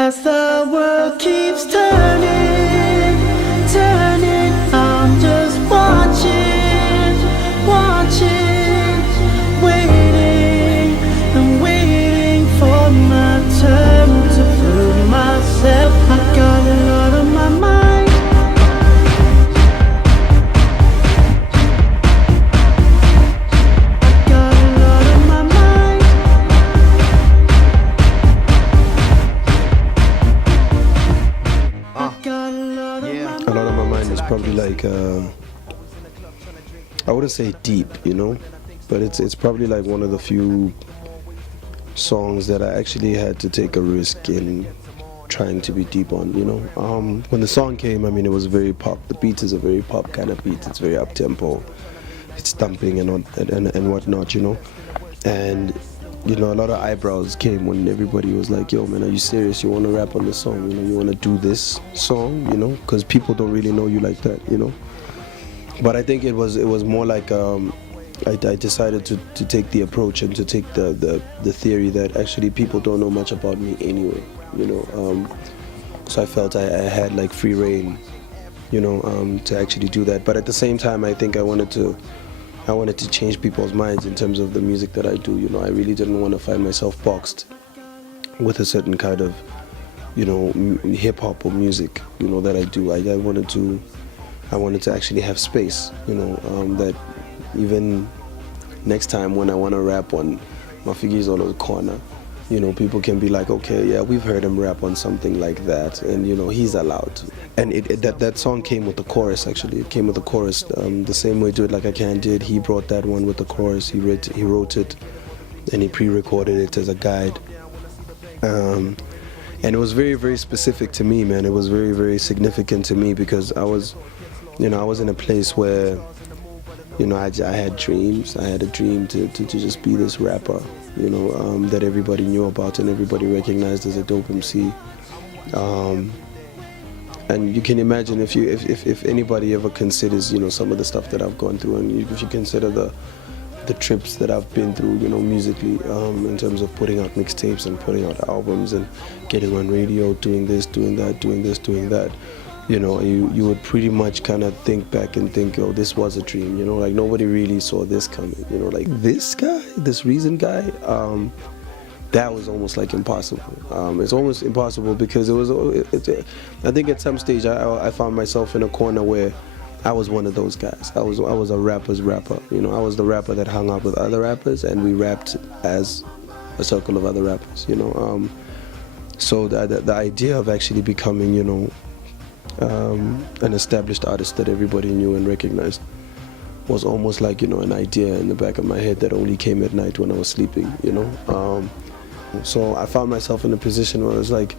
As the world keeps turning, turning, I'm just watching, watching, waiting, and waiting for my turn to prove myself. I got a lot on my mind. I got a lot on my mind. I got a lot on my mind. A lot on my mind is probably like I wouldn't say deep, but it's probably like one of the few songs that I actually had to take a risk in trying to be deep on. When the song came, I mean, it was very pop. The beat is a very pop kind of beat. It's very up tempo. It's thumping and whatnot, and a lot of eyebrows came when everybody was like, yo man, are you serious? You want to rap on this song? You want to do this song? Because people don't really know you like that. But I think it was more like I decided to take the approach and to take the theory that actually people don't know much about me anyway. So I felt I had like free reign, to actually do that. But at the same time, I think I wanted to change people's minds in terms of the music that I do. I really didn't want to find myself boxed with a certain kind of, hip hop or music, that I do. I wanted to actually have space, that even next time when I want to rap on Mafiki's on the corner, people can be like, okay, yeah, we've heard him rap on something like that, and he's allowed. And that song came with the chorus. Actually, it came with the chorus. The same way Do It Like I Can did. He brought that one with the chorus. He wrote it, and he pre-recorded it as a guide. And it was very, very specific to me, man. It was very, very significant to me because I was in a place where, I had dreams. I had a dream to just be this rapper, that everybody knew about and everybody recognized as a dope MC. And you can imagine if anybody ever considers, some of the stuff that I've gone through, and if you consider the trips that I've been through, musically, in terms of putting out mixtapes and putting out albums and getting on radio, doing this, doing that, doing this, doing that. You would pretty much kind of think back and think, oh, this was a dream, like nobody really saw this coming, like this guy, this Reason guy, that was almost like impossible. It's almost impossible because I think at some stage I found myself in a corner where I was one of those guys. I was a rapper's rapper, I was the rapper that hung out with other rappers and we rapped as a circle of other rappers, so the idea of actually becoming, an established artist that everybody knew and recognized was almost like, an idea in the back of my head that only came at night when I was sleeping, So I found myself in a position where I was like,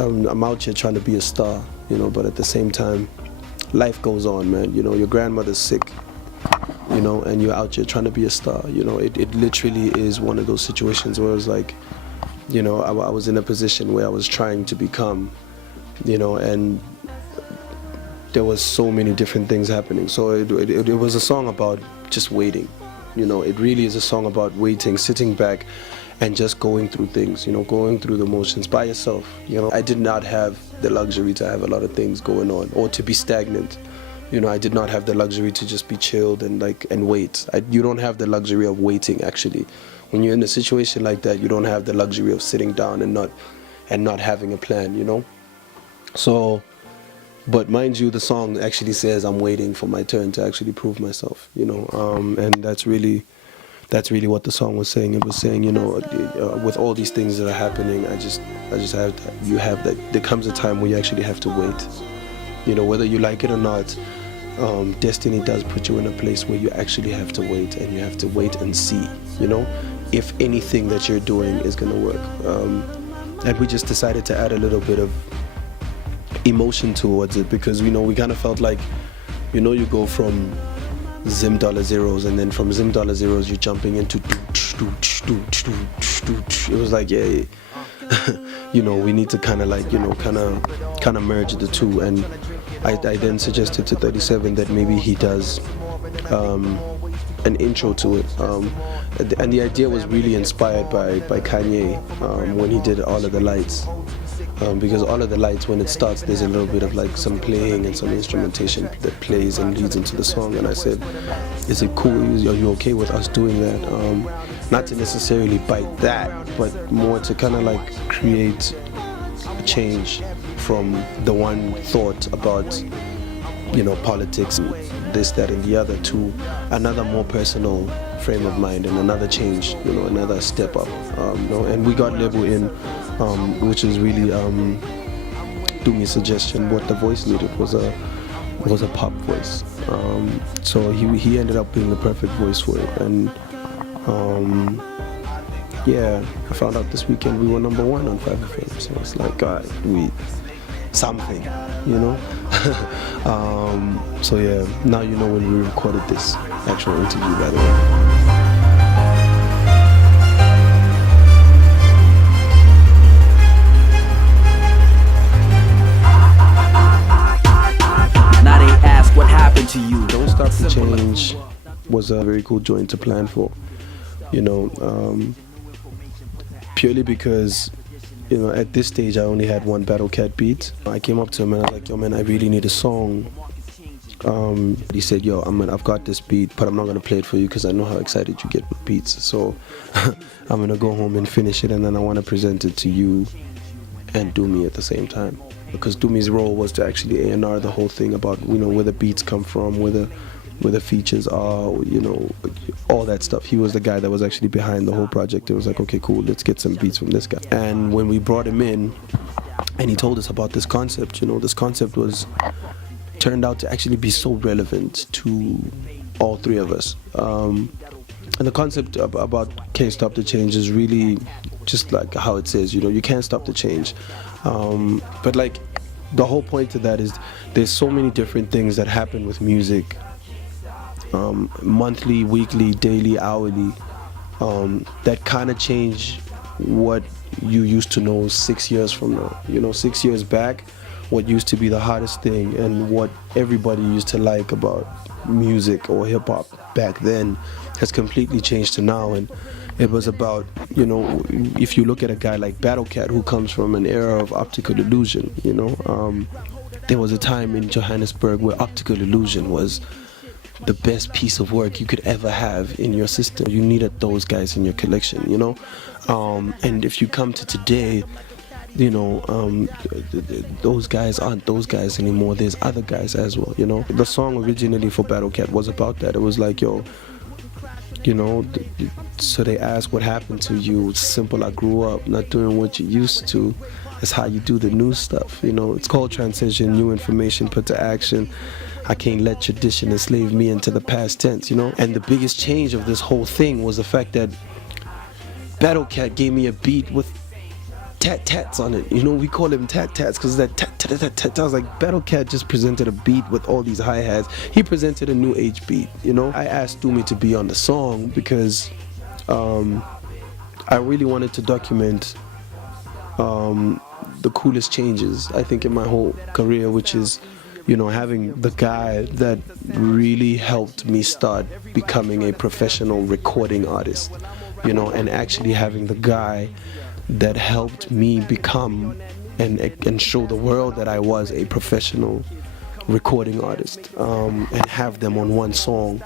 I'm out here trying to be a star, but at the same time, life goes on, man. Your grandmother's sick, and you're out here trying to be a star. It literally is one of those situations where it was like, I was in a position where I was trying to become, and there was so many different things happening. So it was a song about just waiting. It really is a song about waiting, sitting back and just going through things, going through the motions by yourself. I did not have the luxury to have a lot of things going on or to be stagnant. I did not have the luxury to just be chilled and wait. You don't have the luxury of waiting, actually. When you're in a situation like that, you don't have the luxury of sitting down and not having a plan, So, but mind you, the song actually says I'm waiting for my turn to actually prove myself, and that's really what the song was saying. It was saying, with all these things that are happening, I just have that. There comes a time where you actually have to wait, whether you like it or not. Destiny does put you in a place where you actually have to wait, and you have to wait and see, if anything that you're doing is gonna work. And we just decided to add a little bit of emotion towards it because we kind of felt like, you go from Zim dollar zeros, and then from Zim dollar zeros you're jumping into it was like, yeah, we need to kind of like, kind of merge the two. And I then suggested to 37 that maybe he does an intro to it. And the idea was really inspired by Kanye when he did All of the Lights. Because All of the Lights, when it starts, there's a little bit of like some playing and some instrumentation that plays and leads into the song. And I said, is it cool? Are you okay with us doing that? Not to necessarily bite that, but more to kind of like create a change from the one thought about, you know, politics, this, that, and the other, to another more personal frame of mind and another change, you know, another step up. You know, and we got Level in, which is really Dumi's suggestion. What the voice needed was a pop voice. So he ended up being the perfect voice for it. And yeah, I found out this weekend we were number 1 on 5FM. So it's like, God, we something, you know. So yeah, now you know when we recorded this actual interview, by the way. What happened to you? Don't Stop the Change was a very cool joint to plan for, you know, purely because, you know, at this stage I only had one Battle Cat beat. I came up to him and I was like, yo man, I really need a song. He said, yo, I've got this beat, but I'm not gonna play it for you because I know how excited you get with beats. So I'm gonna go home and finish it, and then I want to present it to you and Dumi at the same time. Because Dumi's role was to actually A&R the whole thing about, you know, where the beats come from, where the features are, you know, all that stuff. He was the guy that was actually behind the whole project. It was like, okay, cool, let's get some beats from this guy. And when we brought him in and he told us about this concept, you know, this concept turned out to actually be so relevant to all three of us. And the concept about Can't Stop the Change is really just like how it says, you know, you can't stop the change. But like the whole point to that is there's so many different things that happen with music, monthly, weekly, daily, hourly, that kind of change what you used to know 6 years from now. You know, 6 years back, what used to be the hottest thing and what everybody used to like about music or hip hop back then has completely changed to now. And it was about, you know, if you look at a guy like Battle Cat, who comes from an era of optical illusion, you know, there was a time in Johannesburg where optical illusion was the best piece of work you could ever have in your system. You needed those guys in your collection, you know. And if you come to today, you know, those guys aren't those guys anymore. There's other guys as well, you know. The song originally for Battle Cat was about that. It was like, yo, you know, so they ask what happened to you. It's simple, I grew up not doing what you used to. It's how you do the new stuff, you know. It's called transition, new information put to action. I can't let tradition enslave me into the past tense, you know. And the biggest change of this whole thing was the fact that Battle Cat gave me a beat with tat-tats on it. You know, we call him tat-tats because that tat-tat-tat-tat. I was like, Battle Cat just presented a beat with all these hi-hats. He presented a new age beat, you know. I asked Dumi to be on the song because I really wanted to document the coolest changes, I think, in my whole career, which is, you know, having the guy that really helped me start becoming a professional recording artist, you know, and actually having the guy that helped me become and show the world that I was a professional recording artist, and have them on one song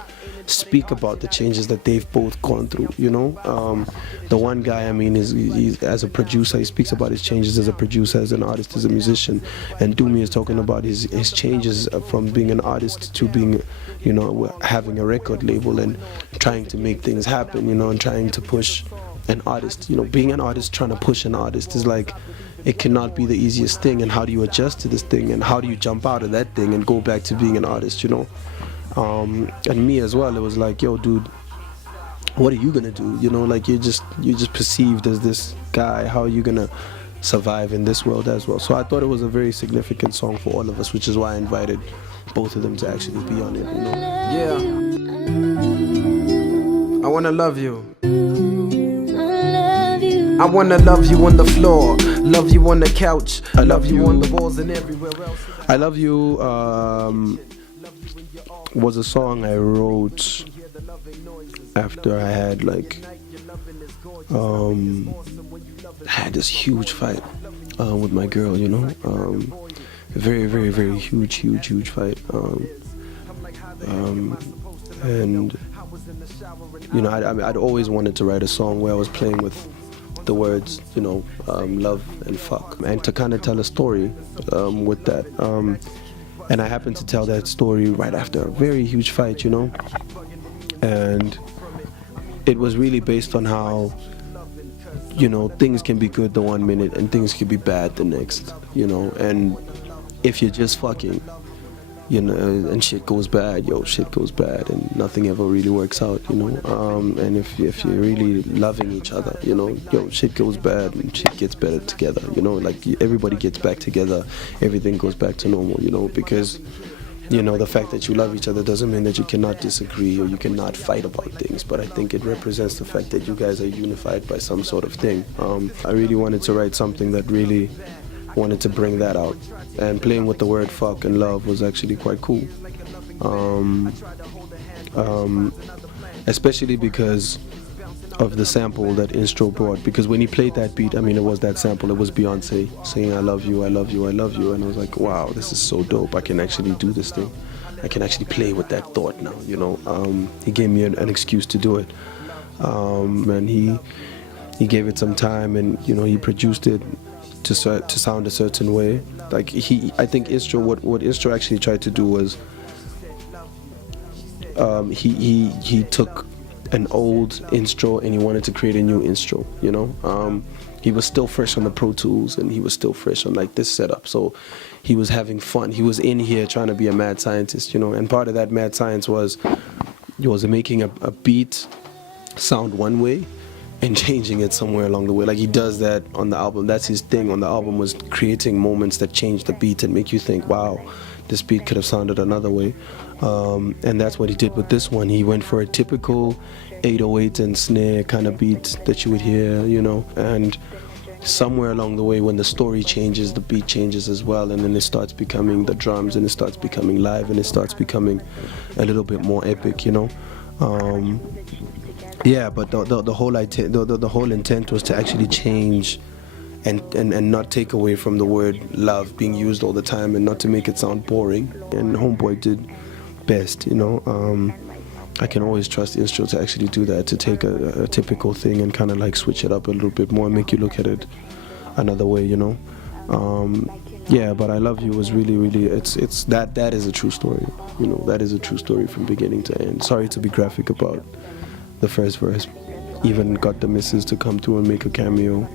speak about the changes that they've both gone through, you know. The one guy, I mean, he's as a producer, he speaks about his changes as a producer, as an artist, as a musician, and Dumi is talking about his changes from being an artist to being, you know, having a record label and trying to make things happen, you know, and trying to push an artist. You know, being an artist, trying to push an artist is like, it cannot be the easiest thing. And how do you adjust to this thing, and how do you jump out of that thing and go back to being an artist, you know? And me as well, it was like, yo dude, what are you gonna do? You know, like you're just perceived as this guy. How are you gonna survive in this world as well? So I thought it was a very significant song for all of us, which is why I invited both of them to actually be on it, you know? Yeah, I wanna love you. I wanna love you on the floor, love you on the couch, I love you on the walls and everywhere else. I Love You was a song I wrote after I had like had this huge fight with my girl, you know, a very, very, very huge fight, and you know, I'd always wanted to write a song where I was playing with the words, you know, love and fuck, and to kind of tell a story with that. And I happened to tell that story right after a very huge fight, you know, and it was really based on how, you know, things can be good the 1 minute and things can be bad the next, you know, and if you're just fucking, you know, and shit goes bad, shit goes bad, and nothing ever really works out, you know. And if you're really loving each other, you know, shit goes bad and shit gets better together, you know, like everybody gets back together, everything goes back to normal, you know, because, you know, the fact that you love each other doesn't mean that you cannot disagree or you cannot fight about things, but I think it represents the fact that you guys are unified by some sort of thing. I really wanted to write something that really wanted to bring that out, and playing with the word fuck and love was actually quite cool, especially because of the sample that Instro brought, because when he played that beat, I mean, it was that sample, it was Beyonce saying I love you, I love you, I love you, and I was like, wow, this is so dope. I can actually do this thing, I can actually play with that thought now, you know. He gave me an excuse to do it, and he gave it some time, and you know, he produced it to sound a certain way. Like I think Instro, what Instro actually tried to do was, he took an old Instro and he wanted to create a new Instro, you know. He was still fresh on the Pro Tools and he was still fresh on like this setup, so he was having fun. He was in here trying to be a mad scientist, you know, and part of that mad science was making a beat sound one way and changing it somewhere along the way. Like he does that on the album. That's his thing on the album, was creating moments that change the beat and make you think, wow, this beat could have sounded another way. And that's what he did with this one. He went for a typical 808 and snare kind of beat that you would hear, you know, and somewhere along the way when the story changes, the beat changes as well, and then it starts becoming the drums and it starts becoming live and it starts becoming a little bit more epic, you know. Yeah, but the whole intent was to actually change and not take away from the word love being used all the time, and not to make it sound boring. And Homeboy did best, you know. I can always trust Instro to actually do that, to take a typical thing and kind of like switch it up a little bit more and make you look at it another way, you know. Yeah, but I Love You was really, it's that is a true story, you know. That is a true story from beginning to end. Sorry to be graphic about the first verse. Even got the missus to come through and make a cameo,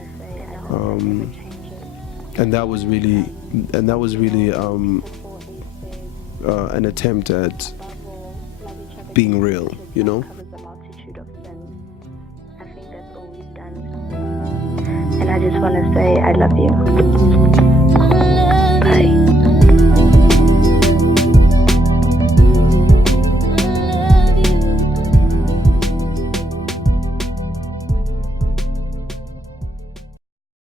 and that was really an attempt at being real, you know. Covers a multitude of sins. I think that's all we've done. And I just want to say I love you. Bye.